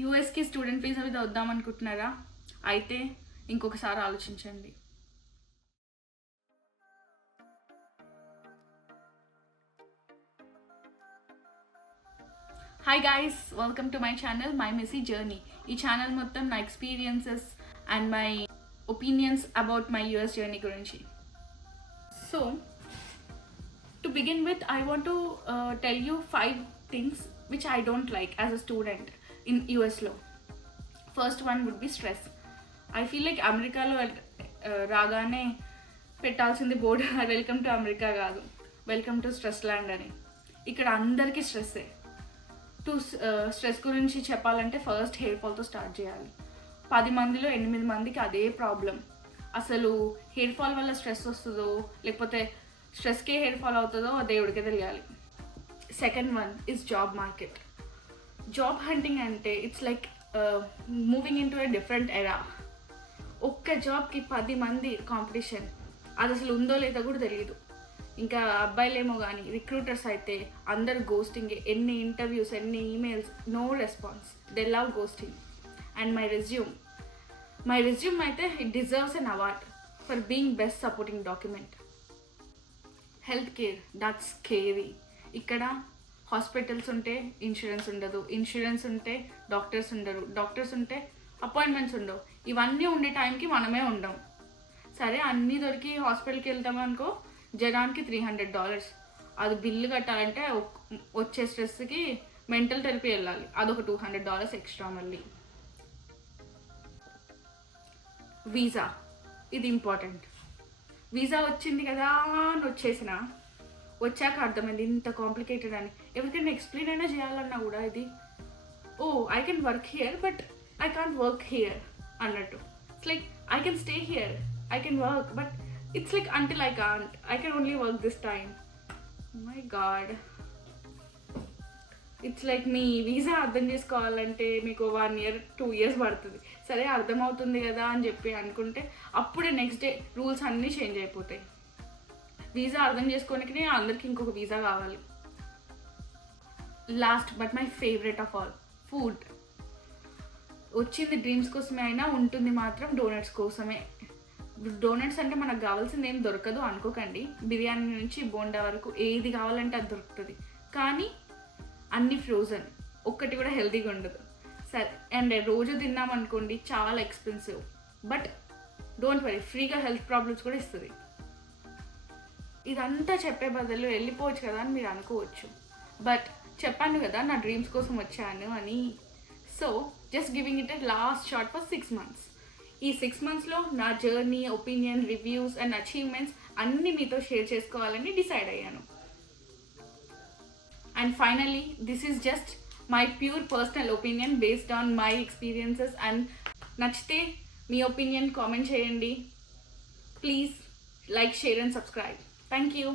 యూఎస్కి student visa మీద వద్దామనుకుంటున్నారా? అయితే ఇంకొకసారి ఆలోచించండి. Hi guys, welcome to my channel my messy journey. ఈ ఛానల్ మొత్తం నా experiences and my opinions about my US journey గురించి. So to begin with, I want to tell you 5 things which I don't like as a student in US లో. First one would be stress. I feel like అమెరికాలో రాగానే పెట్టాల్సింది board welcome to America కాదు, welcome to stress land అని. ఇక్కడ అందరికీ స్ట్రెస్సే. Stress గురించి చెప్పాలంటే ఫస్ట్ హెయిర్ ఫాల్తో స్టార్ట్ చేయాలి. 10 మందిలో 8 మందికి అదే ప్రాబ్లం. అసలు హెయిర్ ఫాల్ వల్ల స్ట్రెస్ వస్తుందో లేకపోతే స్ట్రెస్కే హెయిర్ ఫాల్ అవుతుందో దేవుడికే తెలియాలి. Second one is job market. Job hunting అంటే it's like moving in to a different era. ఒక్క జాబ్కి 10 మంది కాంపిటీషన్. అది అసలు ఉందో లేదో కూడా తెలియదు. ఇంకా అబ్బాయిలేమో కానీ రిక్రూటర్స్ అయితే అందరు గోస్టింగ్. ఎన్ని ఇంటర్వ్యూస్, ఎన్ని emails, no response. They love ghosting. And my resume అయితే it deserves an award for being best supporting document. Health care, that's scary. ఇక్కడ హాస్పిటల్స్ ఉంటే ఇన్సూరెన్స్ ఉండదు, ఇన్సూరెన్స్ ఉంటే డాక్టర్స్ ఉండరు, డాక్టర్స్ ఉంటే అపాయింట్మెంట్స్ ఉండవు. ఇవన్నీ ఉండే టైంకి మనమే ఉండం. సరే అన్నీ దొరికి హాస్పిటల్కి వెళ్తామనుకో, జనానికి $300. అది బిల్లు కట్టాలంటే వచ్చే స్ట్రెస్కి మెంటల్ థెరపీ వెళ్ళాలి, అదొక $200 ఎక్స్ట్రా. మళ్ళీ వీసా, ఇది ఇంపార్టెంట్. వీసా వచ్చింది కదా అని వచ్చాక అర్థమైంది ఇంత కాంప్లికేటెడ్ అని. ఎవరికైనా ఎక్స్ప్లెయిన్ అయినా చేయాలన్నా కూడా ఇది I can work here but I can't work here అన్నట్టు. It's like I can stay here, I can work, but it's like until I can't, I can only work this time. My god, it's like మీ visa అర్థం చేసుకోవాలంటే మీకు 1 year 2 years పడుతుంది. సరే అర్థమవుతుంది కదా అని చెప్పి అనుకుంటే అప్పుడే నెక్స్ట్ డే రూల్స్ అన్నీ చేంజ్ అయిపోతాయి. వీసా అర్థం చేసుకోవడానికి అందరికి ఇంకొక వీసా కావాలి. Last but my favourite of all, food. వచ్చింది డ్రీమ్స్ కోసమే అయినా ఉంటుంది మాత్రం డోనట్స్ కోసమే. డోనట్స్ అంటే మనకు కావాల్సింది ఏం దొరకదు అనుకోకండి. బిర్యానీ నుంచి బోండా వరకు ఏది కావాలంటే అది దొరుకుతుంది. కానీ అన్నీ ఫ్రోజన్, ఒక్కటి కూడా హెల్తీగా ఉండదు. సరే అండ్ రోజు తిన్నామనుకోండి చాలా ఎక్స్పెన్సివ్. బట్ డోంట్ వరీ, ఫ్రీగా హెల్త్ ప్రాబ్లమ్స్ కూడా ఇస్తుంది. ఇదంతా చెప్పే బదులు వెళ్ళిపోవచ్చు కదా అని మీరు అనుకోవచ్చు. బట్ చెప్పాను కదా నా డ్రీమ్స్ కోసం వచ్చాను అని. So just giving it a last shot for 6 months. ఈ 6 monthsలో నా journey, opinion, reviews and achievements అన్నీ మీతో షేర్ చేసుకోవాలని డిసైడ్ అయ్యాను. And finally this is just my pure personal opinion based on my experiences. And నచ్చితే మీ ఒపీనియన్ కామెంట్ చేయండి. Please like, share and subscribe. Thank you.